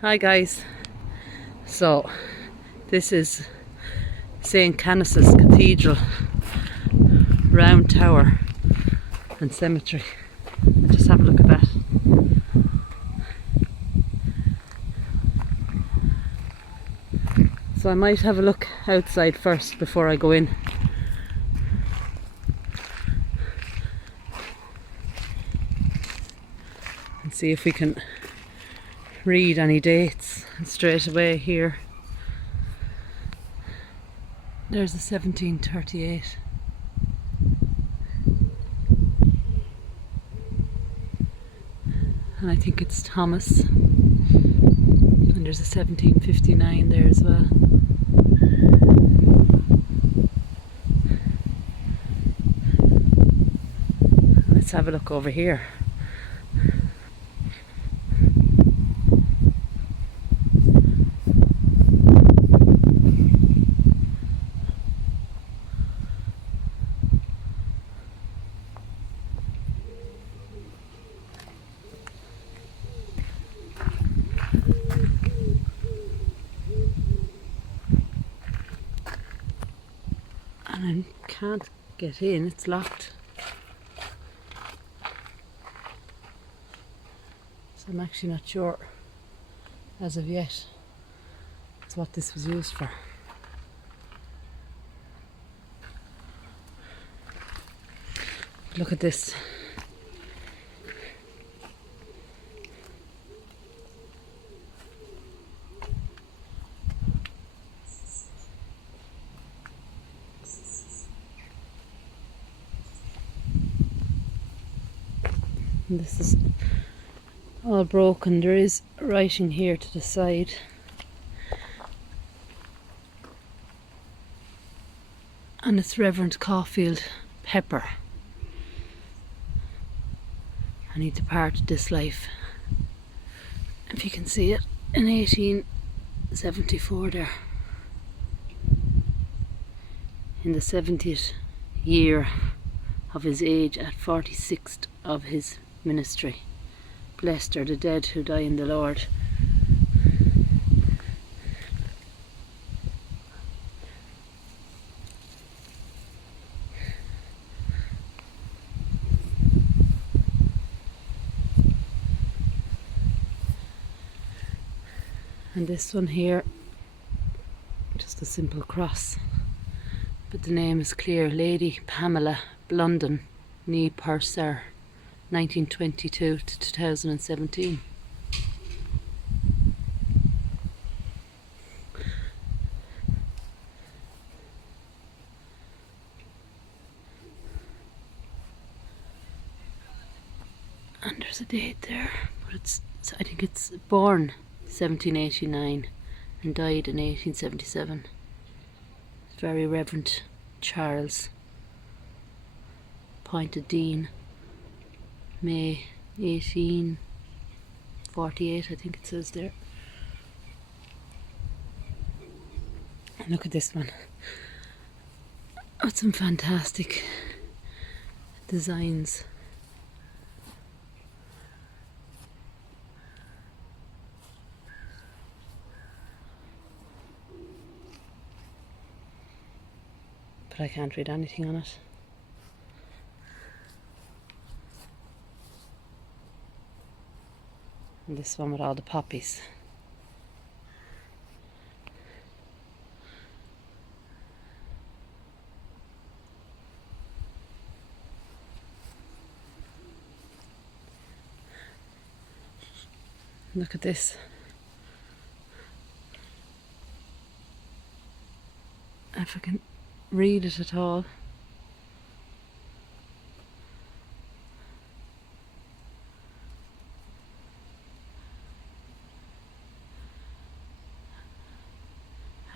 Hi guys, so this is St. Canice's Cathedral, round tower and cemetery, and just have a look at that. So I might have a look outside first before I go in. And see if we can read any dates. And straight away here, there's a 1738. And I think it's Thomas. And there's a 1759 there as well. Let's have a look over here. And I can't get in, it's locked. So I'm actually not sure as of yet it's what this was used for. Look at this. And this is all broken. There is writing here to the side. And it's Reverend Caulfield Pepper. And he departed this life, if you can see it, in 1874 there. In the 70th year of his age, at 46th of his ministry. Blessed are the dead who die in the Lord. And this one here, just a simple cross, but the name is clear. Lady Pamela Blunden, Nee Purser, 1922 to 2017. And there's a date there, but I think it's born 1789 and died in 1877. Very Reverend Charles, appointed Dean, May 1848, I think it says there. And look at this one. Oh, some fantastic designs. But I can't read anything on it. And this one with all the poppies. Look at this. If I can read it at all.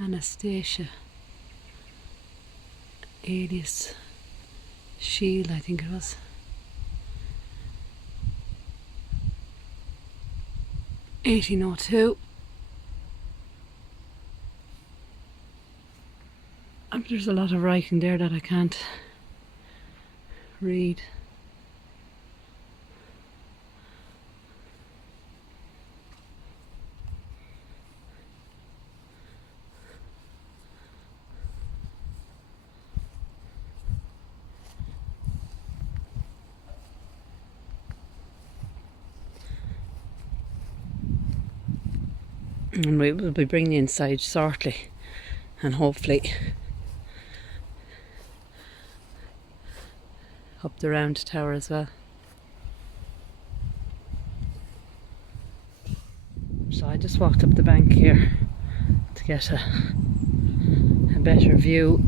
Anastasia, alias Shield, I think it was. (1802). There's a lot of writing there that I can't read. And we will be bringing you inside shortly, and hopefully up the round tower as well. So I just walked up the bank here to get a better view.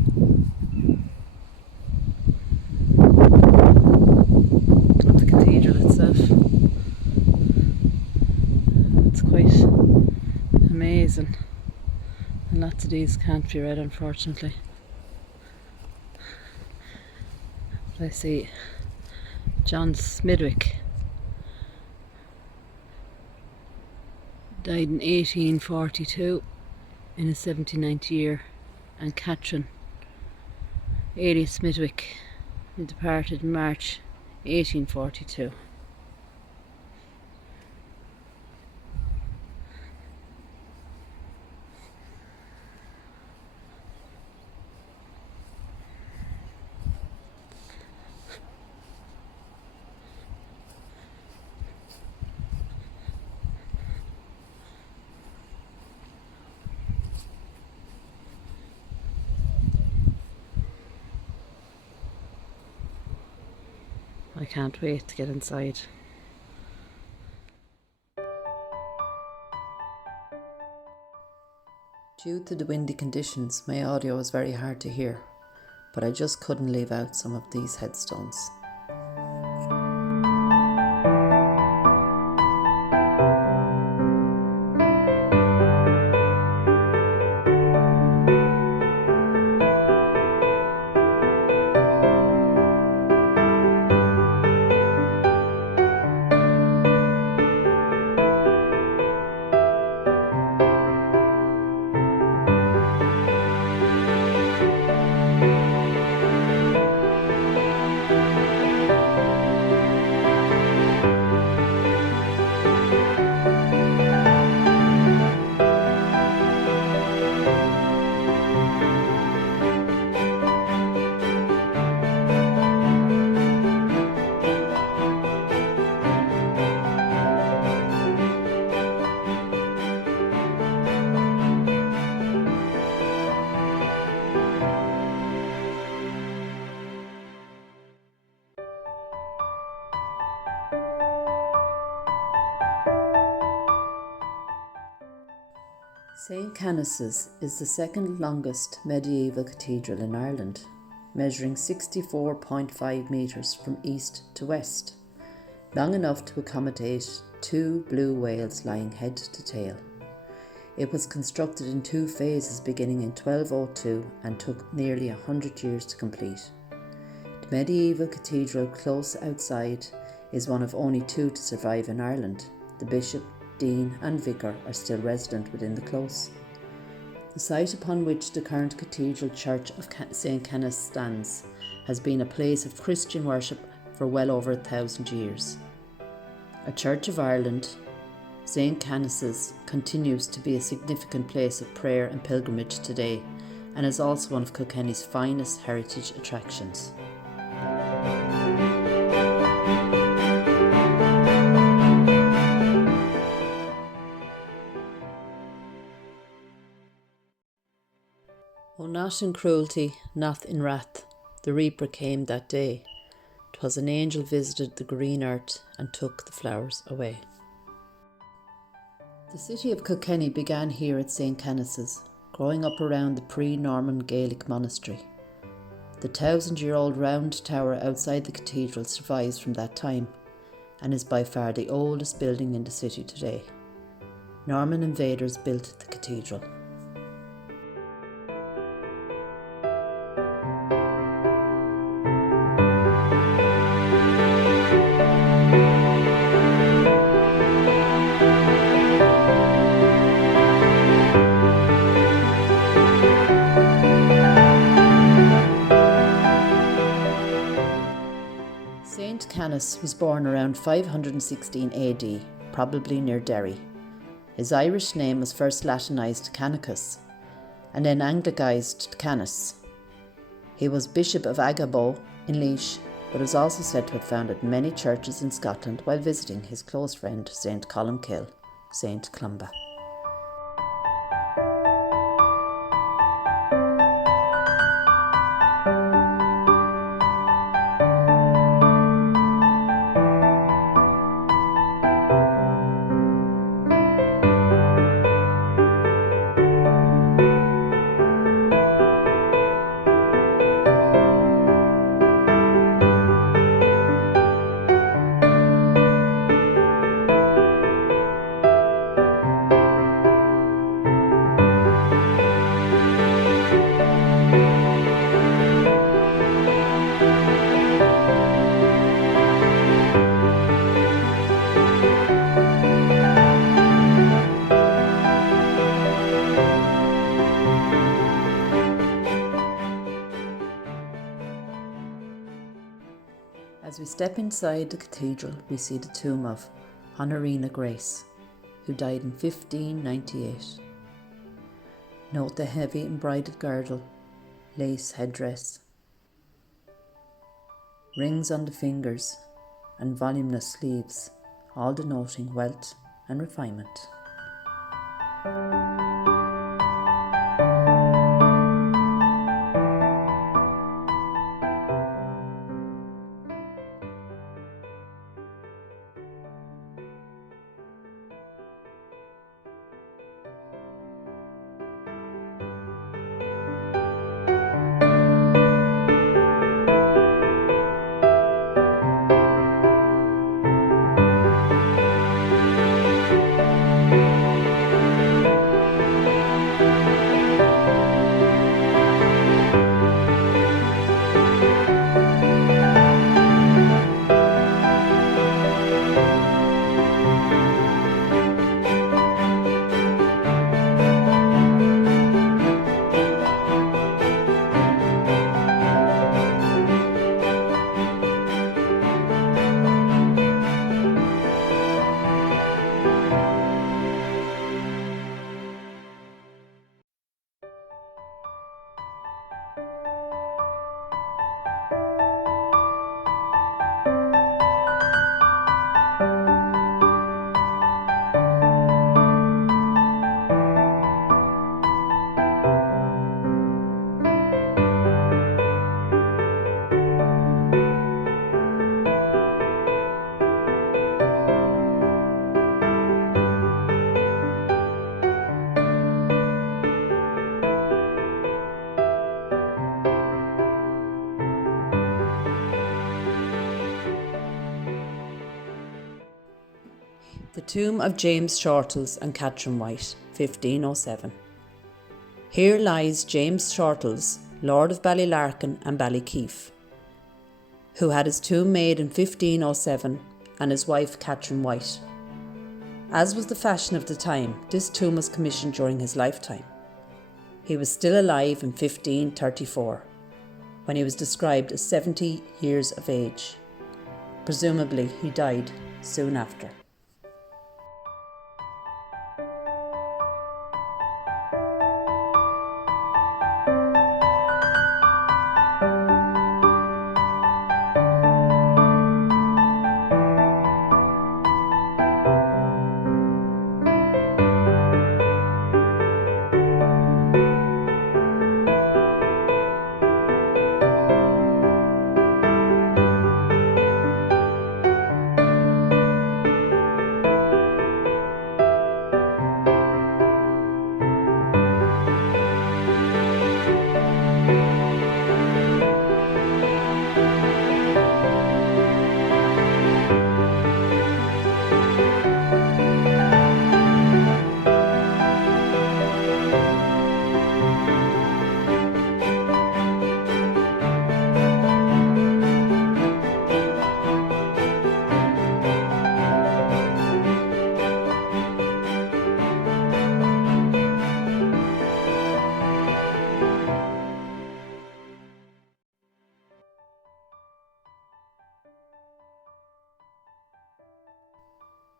Of the cathedral itself. It's quite amazing, and lots of these can't be read, unfortunately. But I see John Smidwick died in 1842 in his 79th year, and Catherine alias Smidwick, who departed in March 1842. I can't wait to get inside. Due to the windy conditions, my audio was very hard to hear, but I just couldn't leave out some of these headstones. St Canice's is the second longest medieval cathedral in Ireland, measuring 64.5 metres from east to west, long enough to accommodate 2 blue whales lying head to tail. It was constructed in 2 phases beginning in 1202 and took nearly 100 years to complete. The medieval cathedral close outside is one of only 2 to survive in Ireland. The bishop, dean and vicar are still resident within the close. The site upon which the current cathedral church of St Canice stands has been a place of Christian worship for well over 1,000 years. A Church of Ireland, St Canice's continues to be a significant place of prayer and pilgrimage today, and is also one of Kilkenny's finest heritage attractions. Oh, not in cruelty, not in wrath, the reaper came that day. 'Twas an angel visited the green earth and took the flowers away. The city of Kilkenny began here at St Canice's, growing up around the pre-Norman Gaelic monastery. The 1,000-year-old round tower outside the cathedral survives from that time and is by far the oldest building in the city today. Norman invaders built the cathedral. St Canice was born around 516 AD, probably near Derry. His Irish name was first Latinised Canicus, and then Anglicised to Canice. He was Bishop of Aghaboe in Laois, but is also said to have founded many churches in Scotland while visiting his close friend St Columcille, St Columba. we step inside the cathedral, we see the tomb of Honorina Grace, who died in 1598. Note the heavy embroidered girdle, lace headdress, rings on the fingers, and voluminous sleeves, all denoting wealth and refinement. The tomb of James Shortles and Catherine White, 1507. Here lies James Shortles, Lord of Ballylarkin and Ballykeefe, who had his tomb made in 1507, and his wife Catherine White. As was the fashion of the time, this tomb was commissioned during his lifetime. He was still alive in 1534, when he was described as 70 years of age. Presumably he died soon after.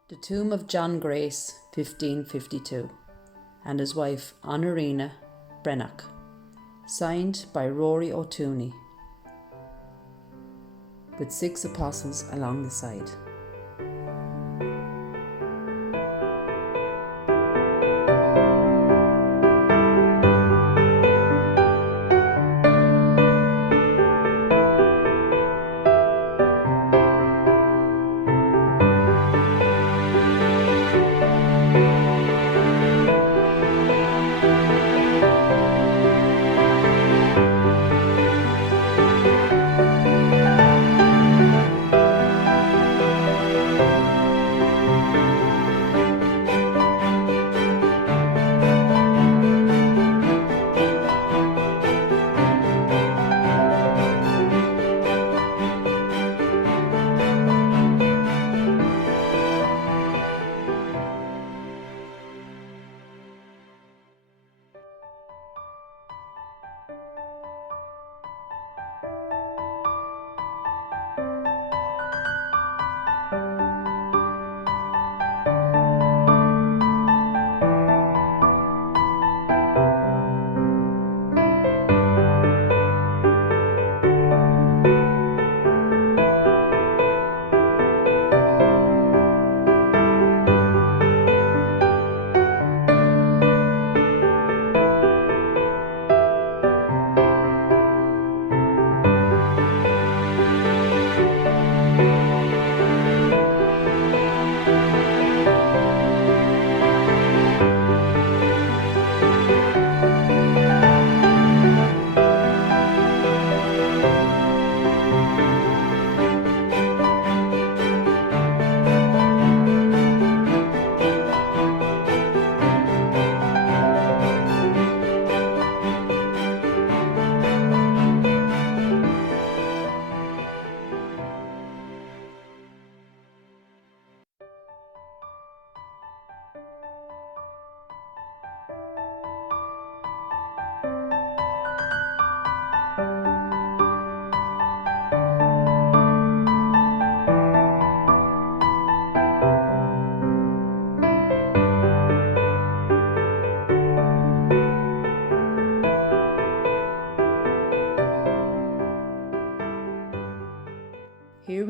The tomb of John Grace, 1552, and his wife Honorina Brenock, signed by Rory O'Toole, with 6 apostles along the side.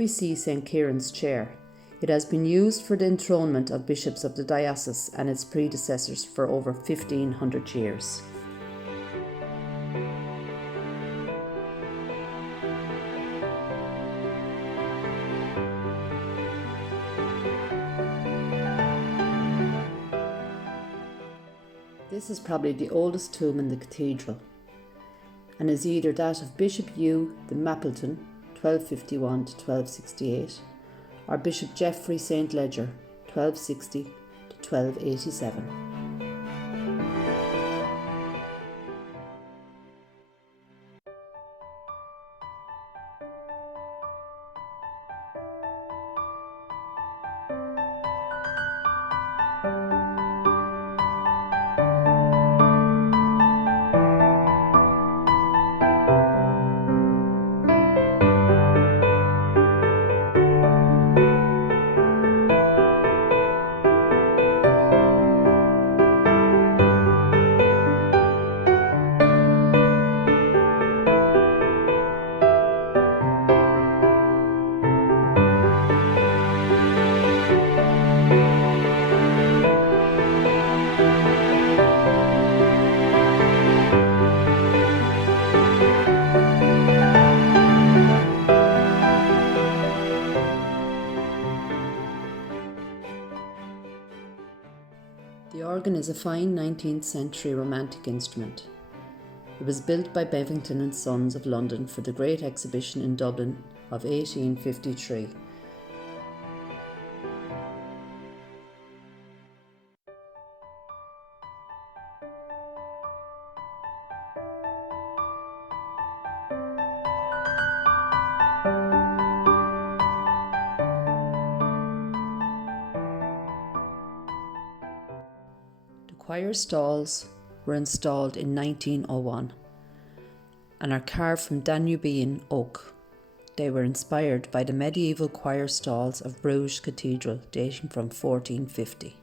we see St. Kieran's chair. It has been used for the enthronement of bishops of the diocese and its predecessors for over 1500 years. This is probably the oldest tomb in the cathedral, and is either that of Bishop Hugh the Mappleton, 1251 to 1268, or Bishop Geoffrey St. Leger, 1260 to 1287. The organ is a fine 19th century romantic instrument. It was built by Bevington and Sons of London for the Great Exhibition in Dublin of 1853. Choir stalls were installed in 1901 and are carved from Danubian oak. They were inspired by the medieval choir stalls of Bruges Cathedral dating from 1450.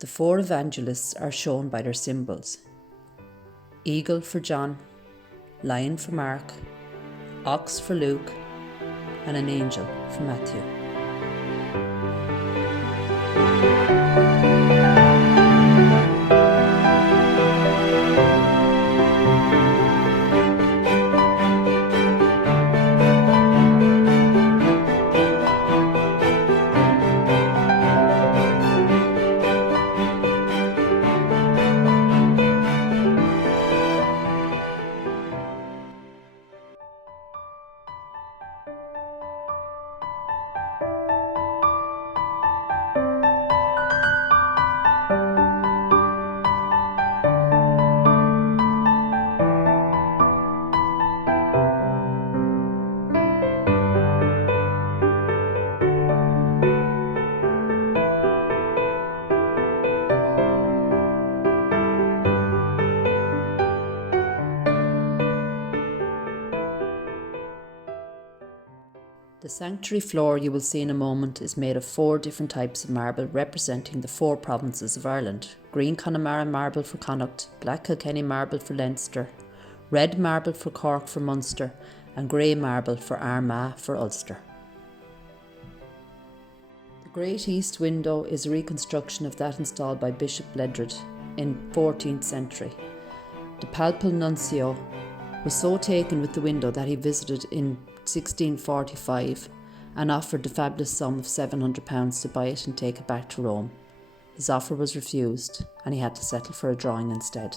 The four evangelists are shown by their symbols: eagle for John, lion for Mark, ox for Luke, and an angel for Matthew. The sanctuary floor you will see in a moment is made of 4 different types of marble representing the 4 provinces of Ireland: green Connemara marble for Connacht, black Kilkenny marble for Leinster, red marble for Cork for Munster, and grey marble for Armagh for Ulster. The Great East Window is a reconstruction of that installed by Bishop Ledred in 14th century. The Papal Nuncio was so taken with the window that he visited in 1645 and offered the fabulous sum of £700 to buy it and take it back to Rome. His offer was refused and he had to settle for a drawing instead.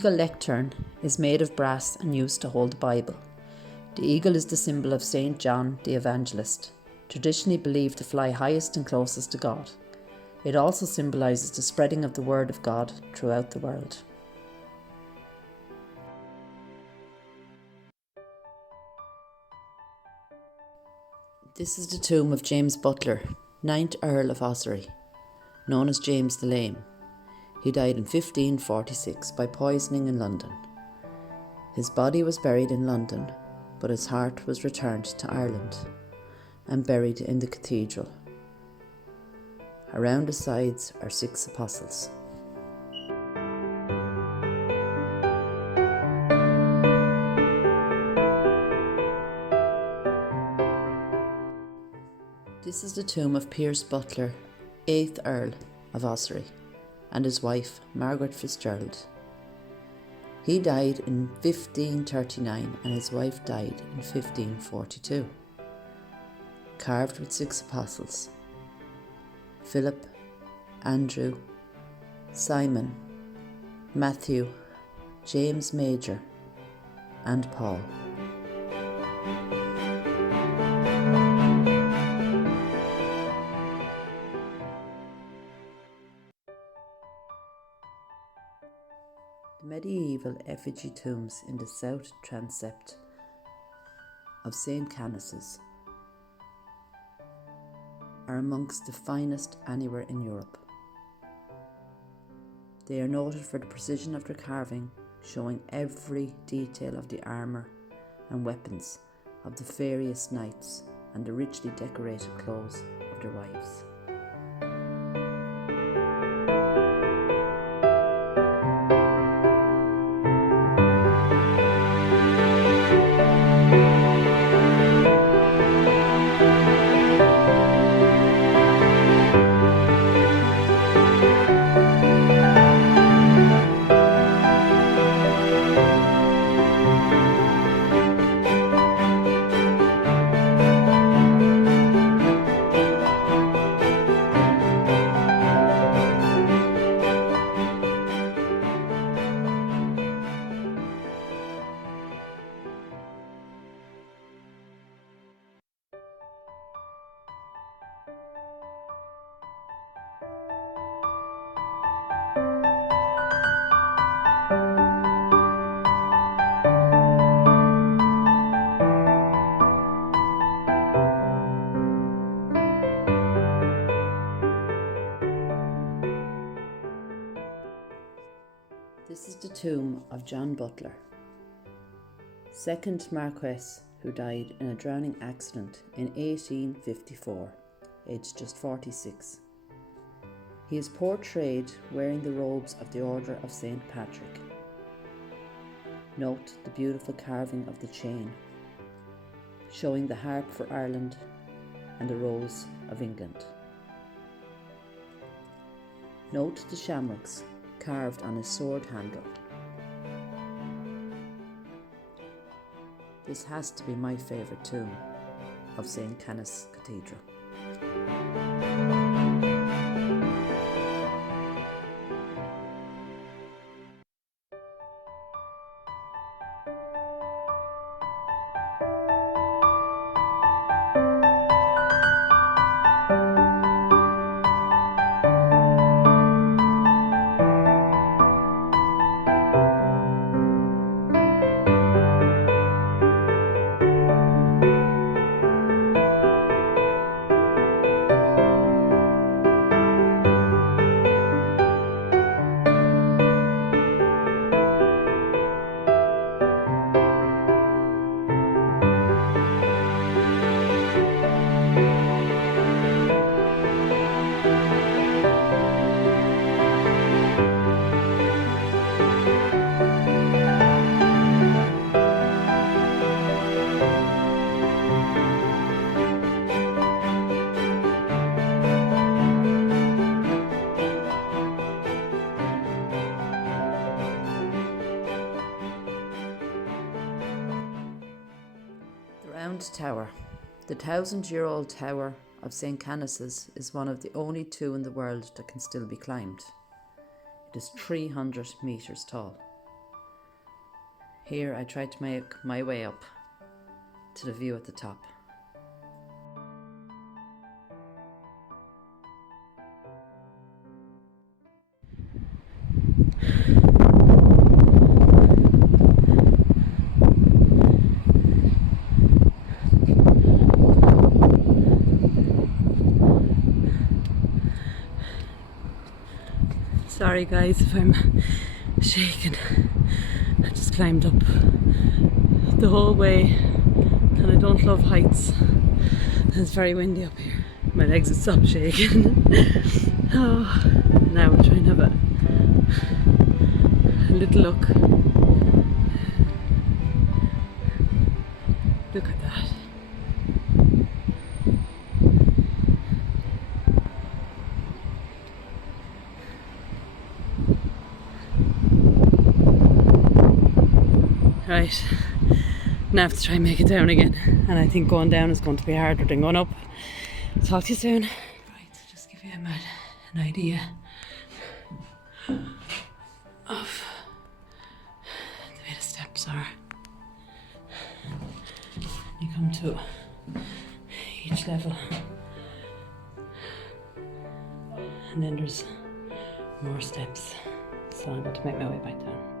eagle lectern is made of brass and used to hold the Bible. The eagle is the symbol of St. John the Evangelist, traditionally believed to fly highest and closest to God. It also symbolises the spreading of the word of God throughout the world. This is the tomb of James Butler, 9th Earl of Ossory, known as James the Lame. He died in 1546 by poisoning in London. His body was buried in London, but his heart was returned to Ireland and buried in the Cathedral. Around his sides are 6 apostles. This is the tomb of Piers Butler, 8th Earl of Ossory, and his wife, Margaret Fitzgerald. He died in 1539 and his wife died in 1542. Carved with 6 apostles: Philip, Andrew, Simon, Matthew, James Major, and Paul. The medieval effigy tombs in the south transept of St. Canice's are amongst the finest anywhere in Europe. They are noted for the precision of their carving, showing every detail of the armour and weapons of the various knights and the richly decorated clothes of their wives. This is the tomb of John Butler, 2nd Marquess, who died in a drowning accident in 1854, aged just 46. He is portrayed wearing the robes of the Order of St. Patrick. Note the beautiful carving of the chain, showing the harp for Ireland and the rose of England. Note the shamrocks carved on his sword handle. This has to be my favourite tomb of St. Canice Cathedral. Round Tower. The 1,000-year-old tower of St. Canice's is one of the only 2 in the world that can still be climbed. It is 300 metres tall. Here I tried to make my way up to the view at the top. Sorry guys if I'm shaking. I just climbed up the whole way and I don't love heights. It's very windy up here. My legs have stopped shaking. Oh, now we'll try and have a little look. Look at that. Right, now I have to try and make it down again, and I think going down is going to be harder than going up. Talk to you soon. Right, so just give you an idea of the way the steps are. You come to each level, and then there's more steps, so I'm going to make my way back down.